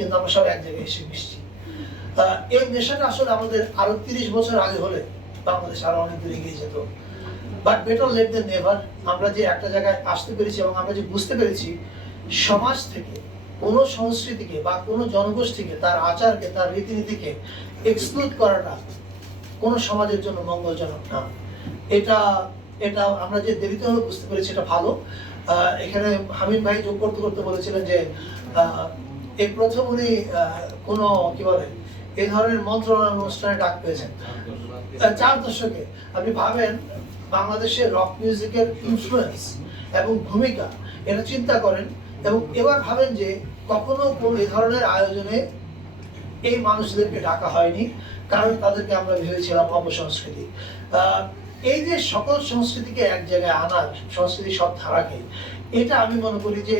কিন্তু আমরা সব এক জায়গায় এসে মিশছি। এই নেশাটা আসলে আমাদের আরো 30 বছর আগে হলে বাংলাদেশ আরো অনেক দূরে এগিয়ে যেত। But better late than never. আমরা যে একটা জায়গায় আসতে পেরেছি এবং আমরা যে বুঝতে পেরেছি সমাজ থেকে কোনো সংস্কৃতিকে বা কোনো জনগোষ্ঠীকে, তার আচারকে, তার রীতিনীতিকে এক্সক্লুড করাটা কোনো সমাজের জন্য মঙ্গলজনক না। এটা এটা আমরা যে দেরিতে হলে বুঝতে পেরেছি, এটা ভালো। এখানে হামিদ ভাই যোগ করতে করতে বলেছিলেন যে এই প্রথম উনি কোনো কি বলে এই ধরনের মন্ত্রণালয় অনুষ্ঠানে ডাক পেয়েছেন 4 দশকে। আপনি ভাবেন বাংলাদেশের রক মিউজিকের ইনফ্লুয়েন্স এবং ভূমিকা, এটা চিন্তা করেন এবং এবার ভাবেন যে কখনো কোনো এই ধরনের আয়োজনে এই মানুষদেরকে ডাকা হয়নি, কারণ তাদেরকে আমরা ভেবেছিলাম অপসংস্কৃতি। এই যে সকল সংস্কৃতিকে এক জায়গায় আনার, সংস্কৃতি সব ধারাকে, এটা আমি মনে করি যে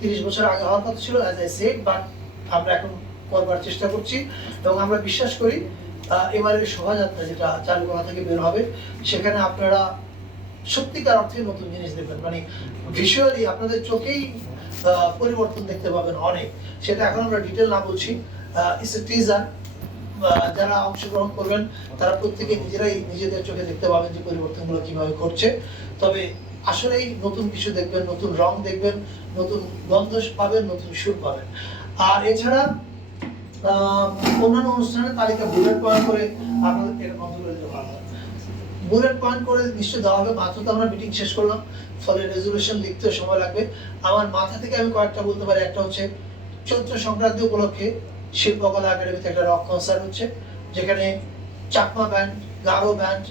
30 বছর আগে হওয়ার কথা ছিল, অ্যাজ আই সেড, বাট আমরা এখন করবার চেষ্টা করছি এবং আমরা বিশ্বাস করি এবারের শোভাযাত্রা যেটা চারুকলা থেকে বের হবে, সেখানে আপনারা সত্যিকার অর্থে নতুন জিনিস দেখবেন। মানে ভিজুয়ালি আপনাদের চোখেই পরিবর্তন দেখতে পাবেন অনেক। সেটা এখন আমরা ডিটেল না বলছি, ইটস এ টিজার। যারা অংশগ্রহণ করবেন তারা প্রত্যেকে নিজেরাই নিজেদের চোখে দেখতে পাবেন যে পরিবর্তনগুলো কিভাবে ঘটছে। তবে আসলেই নতুন কিছু দেখবেন, নতুন রং দেখবেন, নতুন গন্ধ পাবেন, নতুন সুর পাবেন। আর এছাড়া অন্যান্য অনুষ্ঠানের তালিকা বুলেট পয়েন্ট করে আপনাদের এটা বন্ধ করে দিলে ভালো হয়। বুলেট পয়েন্ট করে নিশ্চয় দেওয়া হবে। মাত্র তো আমরা মিটিং শেষ করলাম, ফলে রেজলিউশন লিখতে সময় লাগবে। আমার মাথা থেকে আমি কয়েকটা বলতে পারি। একটা হচ্ছে চৈত্র সংক্রান্তি উপলক্ষে শিল্পকলা একাডেমিতে একটা রক কনসার্ট হচ্ছে, যেখানে Chakma band, Garo band,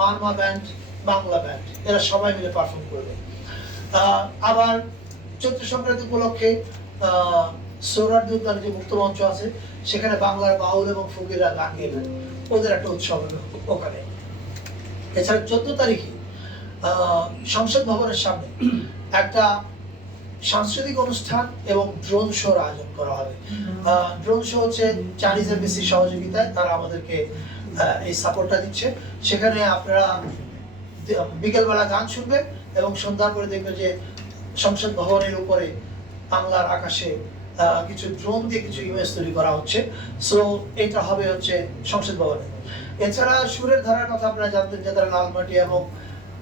Marma band, Bangla band এরা সবাই মিলে পারফর্ম করবে। আবার চৈত্র সংক্রান্তি উপলক্ষে সোহরাওয়ার্দী উদ্যানে যে মুক্ত মঞ্চ আছে, সেখানে বাংলার বাউল এবং ফকিররা গান গাইবেন, ওদের একটা উৎসব হবে ওখানে। এছাড়া 14 তারিখে সংসদ ভবনের সামনে একটা সাংস্কৃতিক অনুষ্ঠান এবং ড্রোন শোর আয়োজন করা হবে। ড্রোন শো হচ্ছে চাইনিজ এমবিসির সহযোগিতায়, তারা আমাদেরকে এই সাপোর্টটা দিচ্ছে। সেখানে আপনারা বিকেলবেলা গান শুনবেন এবং সন্ধ্যার পরে দেখবেন যে সংসদ ভবনের উপরে বাংলার আকাশে কিছু ড্রোন দিয়ে কিছু ইমেজ তৈরি করা হচ্ছে। সো এটা হবে হচ্ছে সংসদ ভবনে। এছাড়া সুরের ধারার কথা আপনারা জানতেন যে তারা লালমাটি এবং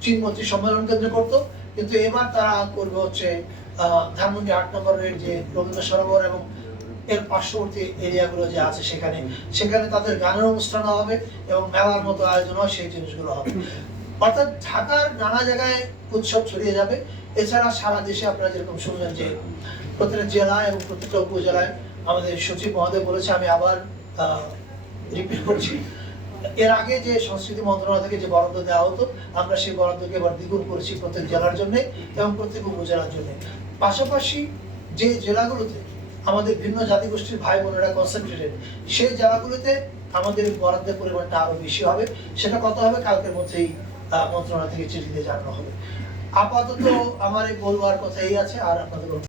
চিনমন্ত্রী সম্মেলন কেন্দ্র করতো, কিন্তু এবার তারা করবে হচ্ছে ধানমন্ডি 8 নম্বরের যে রবীন্দ্র সরোবর এবং এর পার্শ্ববর্তী এরিয়াগুলো যে আছে সেখানে তাদের গানের অনুষ্ঠান হবে এবং মেলার মতো আয়োজন হয়, সেই জিনিসগুলো হবে। অর্থাৎ ঢাকার নানা জায়গায় উৎসব ছড়িয়ে যাবে। এছাড়া সারা দেশে আপনারা যেরকম শুনলেন যে প্রত্যেকটা জেলায় এবং প্রত্যেকটা উপজেলায় আমাদের সচিব মহোদয় বলেছে, আমি আবার রিপিট করছি, এর আগে যে সংস্কৃতি মন্ত্রণালয় থেকে যে বরাদ্দ দেওয়া হতো, আমরা সেই বরাদ্দকে এবার দ্বিগুণ করেছি প্রত্যেক জেলার জন্য এবং প্রত্যেক উপজেলার জন্য। পাশাপাশি যে জেলাগুলোতে আমাদের ভিন্ন জাতিগোষ্ঠীর ভাই বোনেরা কনসেন্ট্রেটেড, সেই জেলাগুলোতে আমাদের বরাদ্দের পরিমাণটা আরো বেশি হবে। সেটা কত হবে কালকের মধ্যেই মন্ত্রণালয় থেকে চিঠি দিয়ে জানানো হবে। আপাতত আমার এই বলবার কথা এই আছে। আর আপনাদের